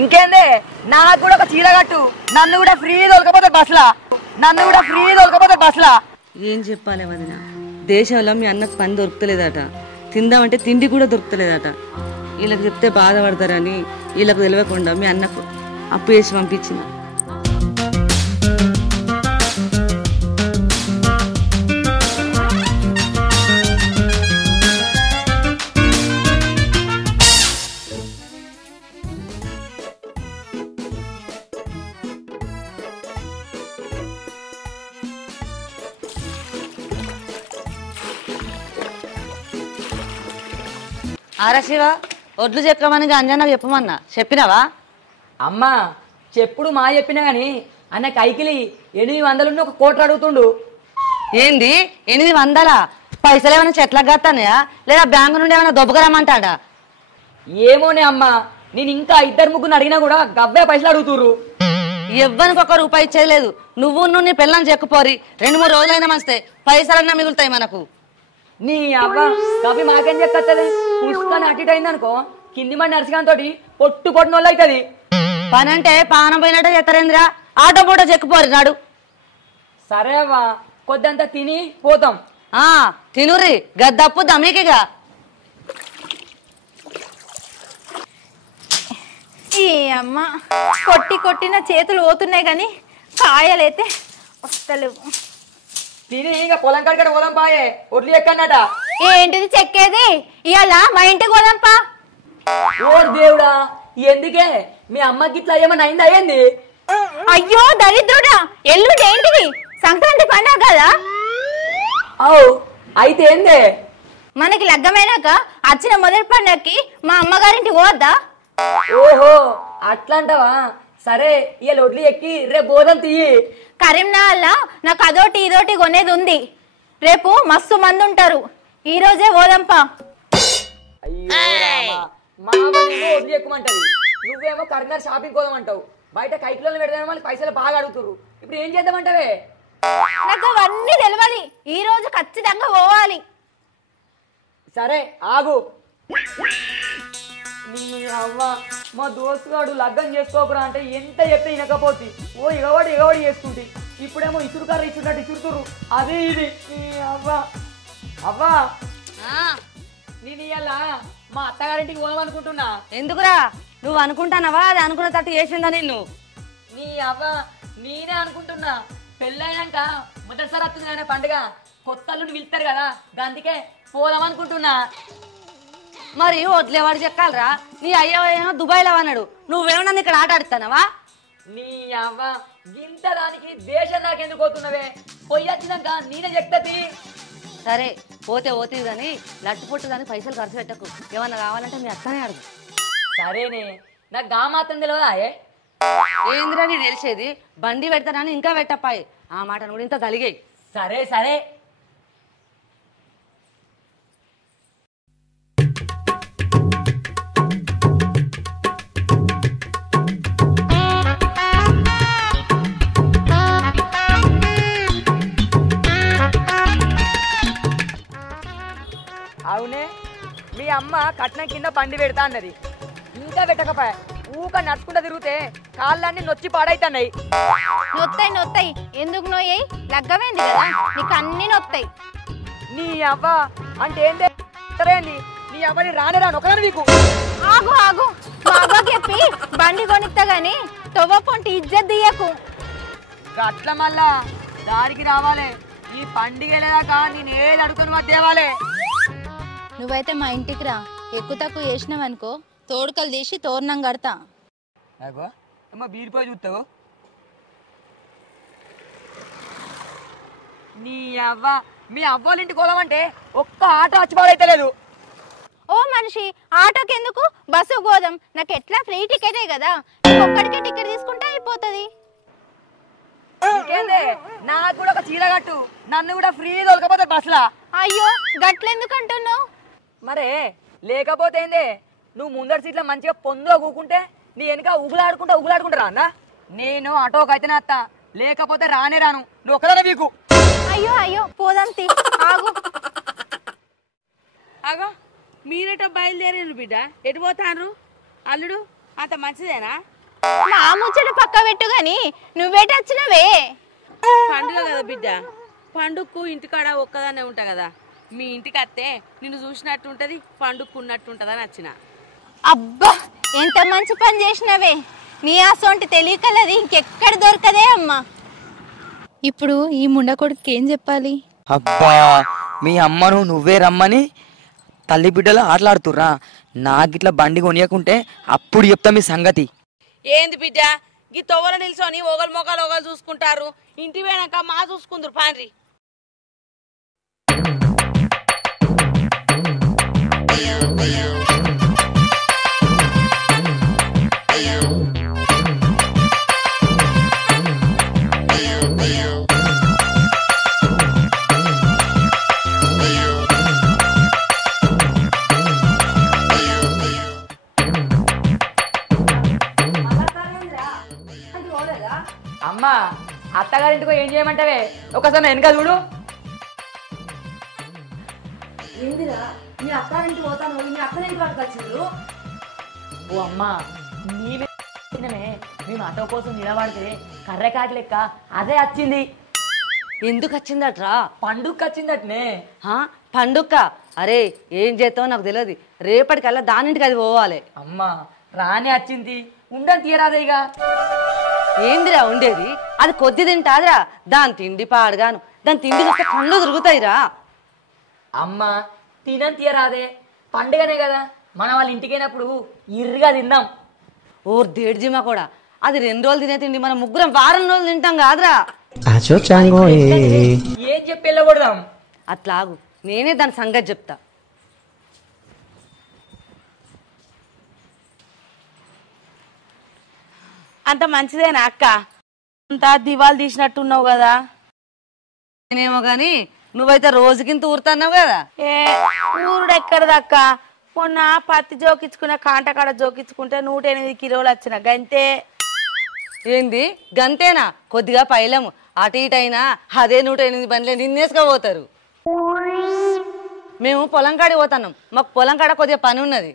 ఇంకేందే నాకు కూడా ఒక చీర కట్టు, నన్ను కూడా ఫ్రీ దొరకపోతే బస్లా. ఏం చెప్పాలి వదిన, దేశంలో మీ అన్నకు పని దొరుకుతలేదట, తిందామంటే తిండి కూడా దొరుకుతలేదట. వీళ్ళకి చెప్తే బాధపడతారని వీళ్ళకు తెలియకుండా మీ అన్నకు అప్పు చేసి పంపించిన. ఆరా శివ, ఒడ్లు చెక్కమని అంజన్నకు చెప్పమన్నా, చెప్పినావా? అమ్మా చెప్పుడు మా చెప్పినా గాని అన్న కైకిలి 800 ఒక కోట్లు అడుగుతుండు. ఏంది 800? పైసలు ఏమైనా చెట్లకు కట్టానయా లేదా బ్యాంకు నుండి ఏమైనా దొబ్బకరమ్మంటాడా? ఏమోనే అమ్మా, నేను ఇంకా 2-3 అడిగినా కూడా గవ్వే పైసలు అడుగుతుర్రు. ఎవ్వరికి ₹1 ఇచ్చేది లేదు. నువ్వు నీ పిల్లని చెక్కుపోరి, 2-3 రోజులైనా మంచిదే, పైసలన్నా మిగులుతాయి మనకు. నీ అవ్వ కవి మాకేం చెక్కలే, పుస్తకాన్ని అటు అయింది అనుకో కింది మంది నర్సిగాన్ తోటి పొట్టు పొట్టినోళ్ళు అవుతుంది. పని అంటే పానం పోయినట్టే చెత్తరేంద్రా, ఆటో పూట చెక్కుపోరి నాడు. సరే అవ్వ, కొద్దంతా తిని పోతాం. తినుర్రి, గద్దప్పు దమీకిగా. ఈ అమ్మ కొట్టిన చేతులు పోతున్నాయి కానీ కాయలైతే వస్తలేవు. తిని ఇంకా పొలం కడిగడ పొలం పాయే, ఒడ్లు ఎక్కన్నట. ఏంటిది చెక్కేది? ఇవాళ మా ఇంటికి పోదాంపా. ఓ దేవుడా, ఎందుకే మీ అమ్మకి ఇట్లా ఏమన్నా అయింది? అయ్యింది? అయ్యో దరిద్రుడా, ఎల్లుండి ఏంటిది? సంక్రాంతి పండుగ కదా. అవు అయితే ఏందే? మనకి లగ్గమైనాక వచ్చిన మొదటి పండుగకి మా అమ్మగారింటికి పోవద్దా? ఓహో అట్లంటావా? సరే ఇవాళ ఒడ్లు ఎక్కి రేపు బోధం తీయి. కరీంనగర్లో నాకు అదోటి ఇదోటి కొనేది ఉంది, రేపు మస్తు మంది ఉంటారు, ఈ రోజే పోదాంపా. అయ్యో మా ఒడ్లు ఎక్కుమంటది, నువ్వేమో కరీంనగర్ షాపింగ్ పోదామంటావు, బయట కైకిలో పెడదామని మళ్ళీ పైసలు బాగా అడుగుతురు. ఇప్పుడు ఏం చేద్దామంటావే? నాకు అవన్నీ తెలియాలి, ఈ రోజు ఖచ్చితంగా పోవాలి. సరే ఆగు. అవ్వ మా దోస్తుగాడు లగ్గం చేసుకోకురా అంటే ఎంత చెప్తే వినకపోతే ఓ ఎగవాడు చేసుకుంటే, ఇప్పుడేమో ఇసురుకారు ఇచ్చున్నట్టు ఇసురుతురు. అదే ఇది అవ్వా నేను ఇవాళ మా అత్తగారింటికి పోదామనుకుంటున్నా. ఎందుకురా? నువ్వు అనుకుంటానవా అది అనుకున్న తట్టు చేసిందా నిన్ను? నీ అవ్వ నేనే అనుకుంటున్నా, పెళ్ళైనాక మొదటిసారి వస్తుంది కానీ పండుగ, కొత్త అల్లుని పిలుస్తారు కదా, అందుకే పోదామనుకుంటున్నా. మరి వడ్లేవాడు చెక్కాలరా, నీ అయ్యో దుబాయ్లో అన్నాడు, నువ్వేమన్నా ఇక్కడ ఆట ఆడుతున్నావా? నీ అవ్వ గింత దానికి దేశం నాకెందుకు పోతున్నవే, పొయ్యొచ్చినాక నేనే చెప్తాది. సరే పోతే పోతుంది కానీ లట్టు పొట్టు కానీ పైసలు ఖర్చు పెట్టకు, ఏమన్నా కావాలంటే మీ అత్తనే అడుగు. సరేనే, నాకు గా మాత్రం తెలియదా? ఏందిరా నీ తెలిసేది? బండి పెడతానని ఇంకా పెట్టపాయి, ఆ మాటను కూడా ఇంత తలిగాయి. సరే సరే అవునే, మీ అమ్మ కట్నం కింద బండి పెడతా అన్నది, ఇంకా పెట్టకపోయా, ఊక నడుచుకుంటా తిరిగితే కాళ్ళన్నీ నొచ్చి పాడైతున్నాయి. నొత్తాయి ఎందుకు నొయ్యాయి? లగ్గమైంది కదా, నీకు అన్ని నొత్తాయి. నీ అవ్వ అంటే ఏంటి? నీ అవ్వని రాను ఒకదాని నీకు. ఆగు మా అవ్వకి చెప్పి బండి కొనిస్తా గాని తొవ్వకుంటే ఇజ్జత్ దియ్యకు. అట్ల మళ్ళా దారికి రావాలి, ఈ పండుగ లేదాకా నేను ఏది అడుగుతాను అది తేవాలే. నువ్వైతే మా ఇంటికి రా, ఎక్కువ తక్కువ చేసినావనుకో తోడుకలు తీసి తోరణం కడతా. అమ్మా బీరిపోయి చూస్తావు. నీ అవ్వ మీ అవ్వాళ్ళ ఇంటికి పోదామంటే ఒక్క ఆటో వచ్చిపోవడైతే లేదు. ఓ మనిషి, ఆటోకి ఎందుకు, బస్సు పోదాం, నాకు ఎట్లా ఫ్రీ టికెటే కదా, ఒక్కడికే టికెట్ తీసుకుంటే అయిపోతుంది. నాకు కూడా ఒక చీర కట్టు, నన్ను కూడా ఫ్రీ దొరకపోతే బస్లా. అయ్యో గట్లెందుకు అంటున్నావు? మరే లేకపోతే ఏందే, నువ్వు ముందర సీట్లో మంచిగా పొందులో కూకుంటే నీ వెనుక ఉగులాడుకుంటారా అన్న. నేను ఆటోకి అయితేనే అత్త, లేకపోతే రానే రాను, నువ్వు ఒకదానే వీకు. అయ్యో పోదాం తీ. అగో మీరేటో బయలుదేరారు బిడ్డ, ఎటు పోతాను? అల్లుడు అంత మంచిదేనా? మా ముచ్చట పక్క పెట్టు గాని నువ్వేటొచ్చినవే? పండుగ కదా బిడ్డ, పండుగకు ఇంటికాడ ఒక్కదాన్నే ఉంటా కదా, మీ ఇంటికి వస్తే నిన్ను చూసినట్టు ఉంటది, పండుగకు ఉన్నట్టు ఉంటదని వచ్చిన. అబ్బా ఎంత మంచి పని చేసినవే, నీ అసొంటి తెలియకలది ఇంకెక్కడ దొరకదే అమ్మా. ఇప్పుడు ఈ ముండకొడుకు ఏం చెప్పాలి? అబ్బా మీ అమ్మను నువ్వే రమ్మని తల్లి బిడ్డలు ఆటలాడుతుర్రా, నాకిట్లా బండి కొనియకుంటే అప్పుడు చెప్తా మీ సంగతి. ఏంది బిడ్డ ఈ తొవ్వలు నిల్చొని ఒకరు మొక్కలు ఒకరు చూసుకుంటారు, ఇంటి పోయినాక మా చూసుకుందరు పాండ్రి. అమ్మా అత్తగారింటికో ఏం చేయమంటావే, ఒకసారి వెనక చూడు. ఏందిరా మీ అత్తారింటి పోతాను, మీ అత్తరింటి వాడికి వచ్చిండ్రు. ఓ అమ్మా నీవే, మేము ఆటో కోసం నిలబడితే కర్రెకాకి లెక్క అదే వచ్చింది. ఎందుకు వచ్చిందట్రా? పండుగకి వచ్చిందట్నే. పండుగ? అరే ఏం చేస్తావో నాకు తెలియదు, రేపటికల్లా దానింటికి అది పోవాలి. అమ్మా రాని వచ్చింది, ఉండని తీయరాదే ఇక. ఏందిరా ఉండేది, అది కొద్ది తింటాదిరా, దాని తిండి పాడుగాను, దాని తిండి వస్తే కళ్ళు తిరుగుతాయిరా. అమ్మా తినని తీయరాదే, పండుగనే కదా, మన వాళ్ళ ఇంటికైనప్పుడు ఇర్రుగా తిందాం. ఓ దేడ్జిమా కూడా, అది 2 రోజులు తినే తిండి మనం ముగ్గురం వారం రోజులు తింటాం కాదురా. ఏం చెప్పి వెళ్ళకూడదాం. అట్లాగు, నేనే దాని సంగతి చెప్తా. అంత మంచిదేనా అక్క? అంత దివాలు తీసినట్టున్నావు కదా. నేనేమో గాని నువ్వైతే రోజుకింత ఊరుతున్నావు కదా. ఊరుడు ఎక్కడదక్క, మొన్న పత్తి జోకించుకున్న కాంటకాడ జోకించుకుంటే 108 కిలోలు వచ్చిన గంతే. ఏంది గంతేనా? కొద్దిగా పైలము అటు ఇటు అయినా అదే 108 బండ్లే నిన్నేసుకపోతారు. మేము పొలం కాడికి పోతున్నాం, మాకు పొలం కాడ కొద్దిగా పని ఉన్నది.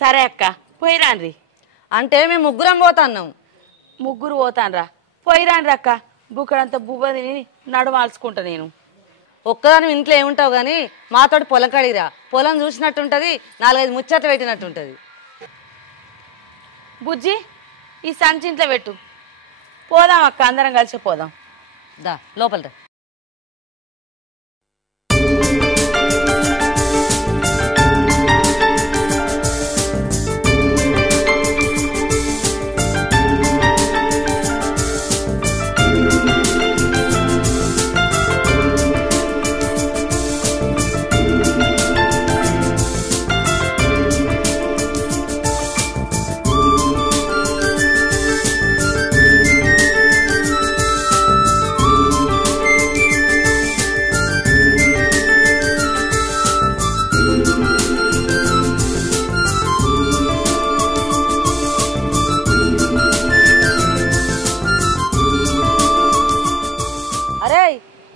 సరే అక్క పోయిరాండ్రి. అంటే మేము ముగ్గురం పోతున్నాం. ముగ్గురు పోతాన్రా, పోయిరాండ్రి అక్క. బుక్కడంతా బువ్వ తిని నడుమాల్చుకుంటా నేను. ఒక్కదాని ఇంట్లో ఏముంటావు కానీ మాతోటి పొలం కాడిరా, పొలం చూసినట్టుంటది, 4-5 ముచ్చట్లు పెట్టినట్టుంటది. బుజ్జి ఈ సంచి ఇంట్లో పెట్టు, పోదాం అక్క, అందరం కలిసి పోదాం. దా లోపల.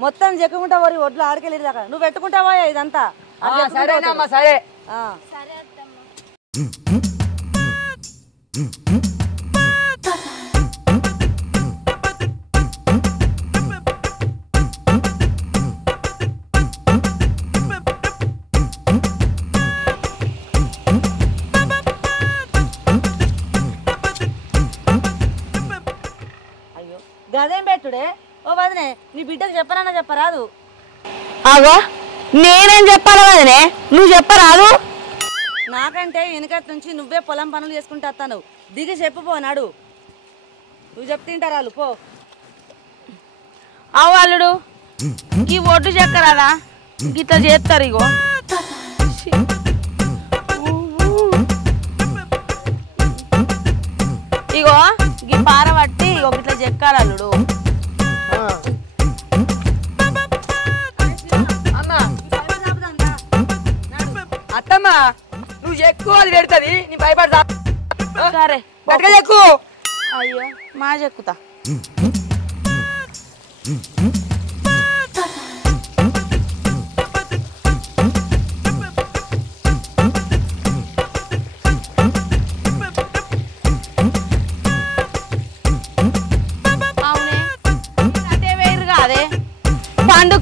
మొత్తం చెక్కుకుంటా వరి ఒడ్లు ఆడికెళ్ళి దాకా నువ్వు పెట్టుకుంటావా ఇదంతా? సరేనమ్మా సరే. అయ్యో గదేం పెట్టుడే? ఓ వదినే నీ బిడ్డకు చెప్పరానా చెప్పరాదు? ఆగో నేనేం చెప్పాలి వదినే, నువ్వు చెప్పరాదు? నాకంటే వెనకటి నుంచి నువ్వే పొలం పనులు చేసుకుంటూ వస్తాను, దిగి చెప్పిపోనాడు. నువ్వు చెప్తింటారు వాళ్ళు పో. అవ్వాలుడు ఈ ఒడ్డు చెక్కరాదా గిట్లా చేస్తారు. ఇగో ఇగో ఈ పార పట్టి ఇగో ఇట్లా చెక్కాలి అల్లుడు. అత్తమ్మా నువ్వు ఎక్కువ అది పెడుతుంది, నీ భయపడతా. సరే గట్టిగా ఎక్కువ. అయ్యో మా చెక్కుతా.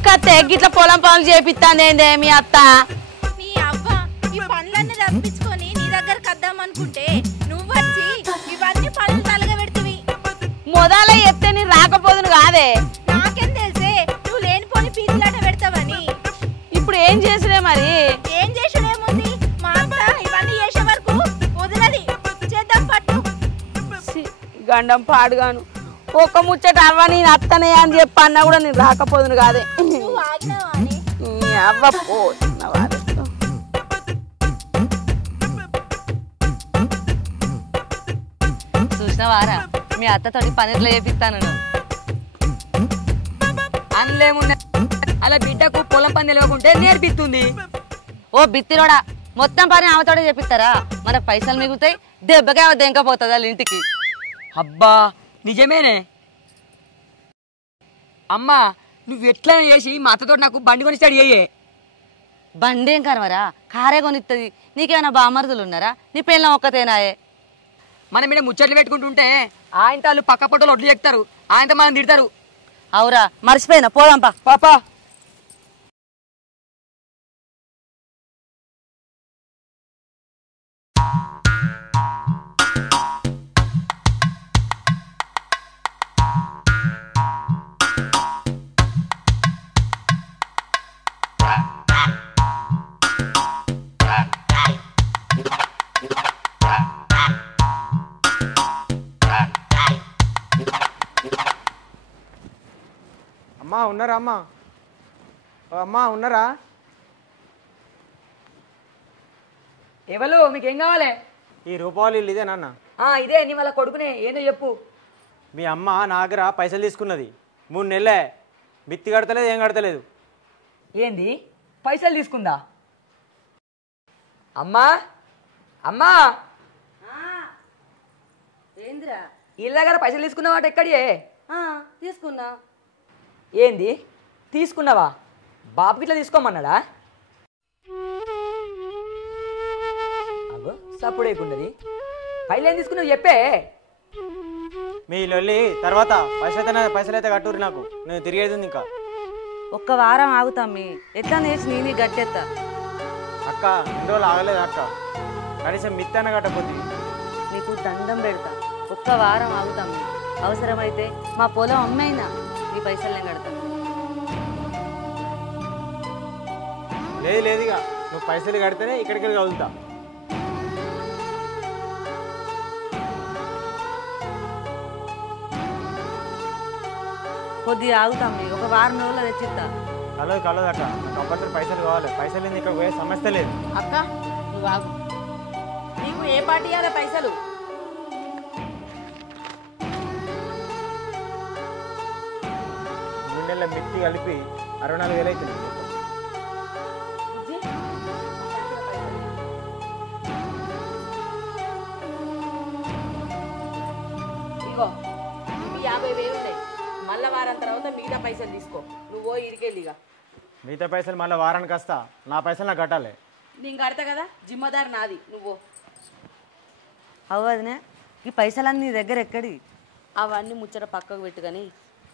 ఊరికత్తే గిట్ల పొలం పనులు చేపిస్తాందేందే మీ అత్త? నీ అవ్వ ఈ పనులన్నీ తప్పించుకొని నీ దగ్గరకు వద్దామనుకుంటే నువ్వు వచ్చి ఇవన్నీ పనులు తలగబెడుతుంది. మొదల ఎత్తే నీ రాకపోదును కాదే. నాకేం తెలిసే నువ్వు లేనిపోని పీకులాట పెడతావని. ఇప్పుడు ఏం చేసుడే మరి? ఏం చేసుడేముంది, మా అత్త ఇవన్నీ చేసే వరకు వదలది. చేద్దాం పట్టు. గండం పాడుగాను ఒక ముచ్చట అవ్వ నేను అత్తనే అని చెప్పి అన్నా కూడా నేను రాకపోదును కాదే. నువ్వు ఆగినావా అని అవ్వ చూసినవారా మీ అత్తతోటి పనిట్లో చేపిస్తాను. అందులేమున్నా అలా బిడ్డకు పొలం పని నిలవకుంటే నేర్పిస్తుంది. ఓ బిత్తిరోడా మొత్తం పని ఆమెతోటే చేపిస్తారా? మన పైసలు మిగులుతాయి, దెబ్బకే ఆమె దెంకపోతుంది వాళ్ళ ఇంటికి. అబ్బా నిజమేనే అమ్మా, నువ్వు ఎట్లా చేసి మా అత్తతో నాకు బండి కొనిస్తాడు అయ్యే. బండి ఏం కనవరా, కారే కొనిస్తుంది. నీకేమైనా బామర్దులు ఉన్నారా? నీ పిల్లం ఒక్కతేనాయే. మనం మీద ముచ్చట్లు పెట్టుకుంటుంటే ఆయనతో వాళ్ళు పక్క పొట్టలు ఒడ్లు చెప్తారు, ఆయనతో మనం తిడతారు. అవురా మర్చిపోయినా, పోదాంపా. పాపా అమ్మా ఉన్నారా? అమ్మా అమ్మా ఉన్నారా? ఎవరు మీకేం కావాలి? ఈ రూపాయలు ఇల్లు ఇదే నాన్న. ఇదే నీ వాళ్ళ కొడుకునే, ఏందో చెప్పు. మీ అమ్మ నా దగ్గర పైసలు తీసుకున్నది 3 నెలలే, బిత్తి కడతలేదు, ఏం కడతలేదు. ఏంది పైసలు తీసుకుందా? అమ్మా అమ్మా ఏందిరా? వీళ్ళ దగ్గర పైసలు తీసుకున్నావాట? ఎక్కడి తీసుకున్నా. ఏంది తీసుకున్నావా? బాబుకి ఇట్లా తీసుకోమన్నాడా? అగో సప్పుడేకున్నది. పైలు ఏం తీసుకున్నావు చెప్పే. మీ లొల్లి తర్వాత పైసలైతే కట్టుర్రి, నాకు నేను తిరిగేది ఉంది. ఇంకా ఒక్క వారం ఆగుతామ్మి, ఎట్లా నేర్చి నేను గట్టెత్తా. అక్క 2 రోజులు ఆగలేదు అక్క, కనీసం మిత్తన కట్టకపోతే. నీకు దండం పెడతా, ఒక్క వారం ఆగుతామ్మి. అవసరమైతే మా పొలం అమ్మైనా నీ పైసలు నేను కడతాను. లేదు ఇక నువ్వు పైసలు కడితేనే ఇక్కడికి కదులుతా. కొద్దిగా ఆగుతామ్మి, ఒక వారం రోజులు తెచ్చిస్తా. కలదు అక్క, నాకు కంపల్సరీ పైసలు కావాలి. పైసలు లేదు ఇక్కడ పోయే సమస్య లేదు. అక్క నువ్వు ఆగు, నీకు ఏ పార్టీ ఇవ్వాలి పైసలు? గుండెల్లో మిత్తి కలిపి 64,000 అవుతుంది. ఇగో ఇవి 50,000 ఉన్నాయి. మళ్ళా వారం తర్వాత మిగతా పైసలు తీసుకో. నువ్వు ఇరికెళ్ళిగా. మిగతా పైసలు మళ్ళీ వారానికి వస్తా, నా పైసలు నాకు కట్టాలి. నేను కడతా కదా, జిమ్మదారు నాది. నువ్వు అవ్వదనే ఈ పైసలన్నీ నీ దగ్గర ఎక్కడి? అవన్నీ ముచ్చట పక్కకు పెట్టు. కానీ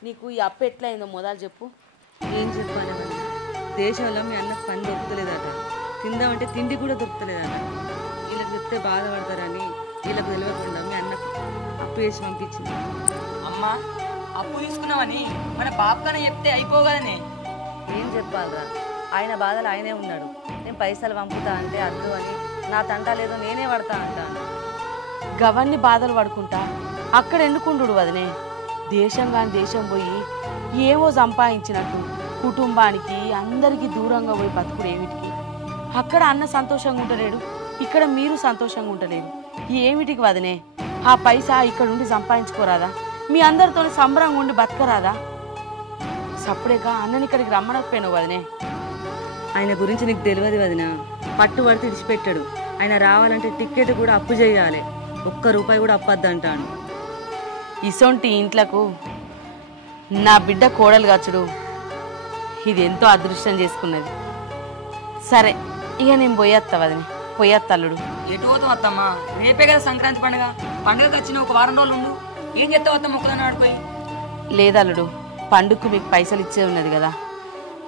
నీకు ఈ అప్పు ఎట్లా అయిందో మొదలు చెప్పు. ఏం చెప్పాలి? దేశంలో మీ అన్నకు పని దొరుకుతలేదట, తిందామంటే తిండి కూడా దొరుకుతలేదట. వీళ్ళకి చెప్తే బాధపడతారని వీళ్ళకి తెలియకుండా మీ అన్నకు అప్పు వేసి పంపించింది. అమ్మా అప్పు తీసుకున్నావని మన బాబుకనే చెప్తే అయిపోగలనే. ఏం చెప్పాలరా, ఆయన బాధలు ఆయనే ఉన్నాడు. నేను పైసలు పంపుతా అంటే అద్దు అని, నా తంట లేదో నేనే పడతా అంటాను. గవన్ని బాధలు పడుకుంటా అక్కడ ఎందుకుండు వదినే? దేశం కాని దేశం పోయి ఏమో సంపాదించినట్టు కుటుంబానికి అందరికీ దూరంగా పోయి బతుకుడు ఏమిటికి? అక్కడ అన్న సంతోషంగా ఉండలేడు, ఇక్కడ మీరు సంతోషంగా ఉండలేరు. ఏమిటికి వదినే? ఆ పైసా ఇక్కడ ఉండి సంపాదించుకోరాదా? మీ అందరితో సంబరంగా ఉండి బతకరాదా? సప్పుడేగా అన్నని ఇక్కడికి రమ్మనకపోయినావు వదినే. ఆయన గురించి నీకు తెలియదు వదిన. పట్టుబడితే ఇడిచిపెట్టాడు. ఆయన రావాలంటే టికెట్ కూడా అప్పు చేయాలి, ₹1 కూడా అప్పద్దంటాను. ఇసొంటి ఇంట్లకు నా బిడ్డ కోడలు గచ్చుడు ఇది ఎంతో అదృష్టం చేసుకున్నది. సరే ఇక నేను పోయేస్తా వదినే, పోయేత్తల్లుడు. ఎటు పోతావు అత్తమ్మా? రేపే కదా సంక్రాంతి పండుగ. పండుగకి వచ్చిన ఒక వారం రోజులు ఉండు. ఏం చెప్తావు అత్తమ్మ ఒక్కదాన్ని ఆడిపోయి? లేదల్లుడు, పండుగకు మీకు పైసలు ఇచ్చే ఉన్నది కదా,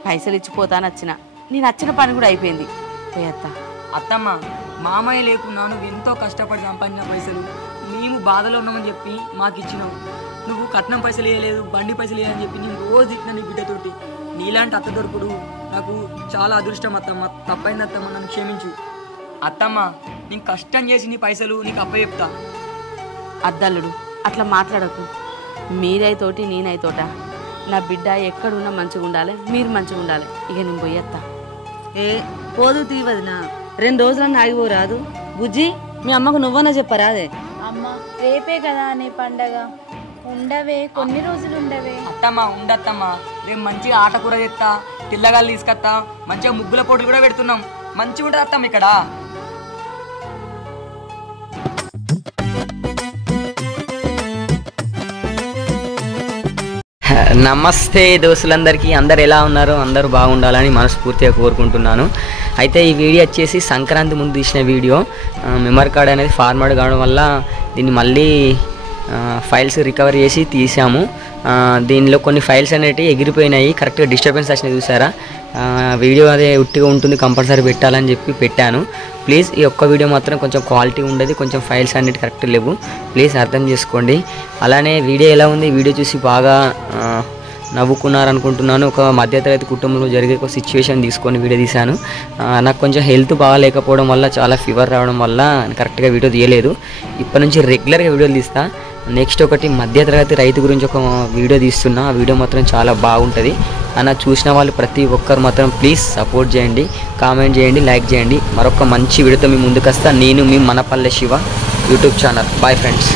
పైసలు ఇచ్చిపోతాను వచ్చిన నేను వచ్చిన పని కూడా అయిపోయింది పోయేత్తా. అత్తమ్మ మామయ్య లేకున్నా నువ్వు ఎంతో కష్టపడి సంపాదించిన పైసలు మేము బాధలో ఉన్నామని చెప్పి మాకు ఇచ్చినావు. నువ్వు కట్నం పైసలు వేయలేదు, బండి పైసలు వేయాలని చెప్పి నేను రోజు తిట్టినా నీ బిడ్డతోటి. నీలాంటి అత్త దొరుకుడు నాకు చాలా అదృష్టం అత్తమ్మ. తప్పైంది అత్తమ్మ, నన్ను క్షమించు. అత్తమ్మ నేను కష్టం చేసి నీ పైసలు నీకు అప్పచెప్తా. అద్దల్లుడు అట్లా మాట్లాడకు. మీరైతోటి నేనైతోట నా బిడ్డ ఎక్కడున్నా మంచిగా ఉండాలి, మీరు మంచిగా ఉండాలి. ఇక నేను పోయేత్తా. ఏ పోదు తీవదినా 2 రోజులన్నా ఆగిపోరాదు. బుజ్జి మీ అమ్మకు నువ్వన్నా చెప్పరా? అదే అమ్మ రేపే కదా అనే పండగ, ఉండవే కొన్ని రోజులు ఉండవే. అత్తమ్మ ఉండత్తమ్మ, రేపు మంచిగా ఆటకూర తెస్తా, పిల్లగాళ్ళు తీసుకొస్తా, మంచిగా ముగ్గుల పోటీలు కూడా పెడుతున్నాం. మంచిగా ఉంటుంది అత్తమ్మ ఇక్కడ. నమస్తే దోస్తులందరికీ, అందరు ఎలా ఉన్నారు? అందరూ బాగుండాలని మనస్ఫూర్తిగా కోరుకుంటున్నాను. అయితే ఈ వీడియో వచ్చేసి సంక్రాంతి ముందు తీసిన వీడియో. మెమరీ కార్డ్ అనేది ఫార్మాట్ కావడం వల్ల దీన్ని మళ్ళీ ఫైల్స్ రికవర్ చేసి తీసాము. దీనిలో కొన్ని ఫైల్స్ అనేవి ఎగిరిపోయినాయి, కరెక్ట్గా డిస్టర్బెన్స్ వచ్చినాయి చూసారా. వీడియో అదే ఉట్టిగా ఉంటుంది, కంపల్సరీ పెట్టాలని చెప్పి పెట్టాను. ప్లీజ్ ఈ ఒక్క వీడియో మాత్రం కొంచెం క్వాలిటీ ఉండేది, కొంచెం ఫైల్స్ అన్నిటి కరెక్ట్ లేవు, ప్లీజ్ అర్థం చేసుకోండి. అలానే వీడియో ఎలా ఉంది, వీడియో చూసి బాగా నవ్వుకున్నారనుకుంటున్నాను. ఒక మధ్యతరగతి కుటుంబంలో జరిగే ఒక సిచ్యువేషన్ తీసుకొని వీడియో తీశాను. నాకు కొంచెం హెల్త్ బాగా లేకపోవడం వల్ల, చాలా ఫీవర్ రావడం వల్ల కరెక్ట్గా వీడియో తీయలేదు. ఇప్పటి నుంచి రెగ్యులర్గా వీడియోలు తీస్తా. నెక్స్ట్ ఒకటి మధ్యతరగతి రైతు గురించి ఒక వీడియో తీస్తున్నా. ఆ వీడియో మాత్రం చాలా బాగుంటుంది అన్న. చూసిన వాళ్ళు ప్రతి ఒక్కరు మాత్రం ప్లీజ్ సపోర్ట్ చేయండి, కామెంట్ చేయండి, లైక్ చేయండి. మరొక మంచి వీడియోతో మీ ముందుకు వస్తా. నేను మీ Manapalle Shiva YouTube channel. Bye friends.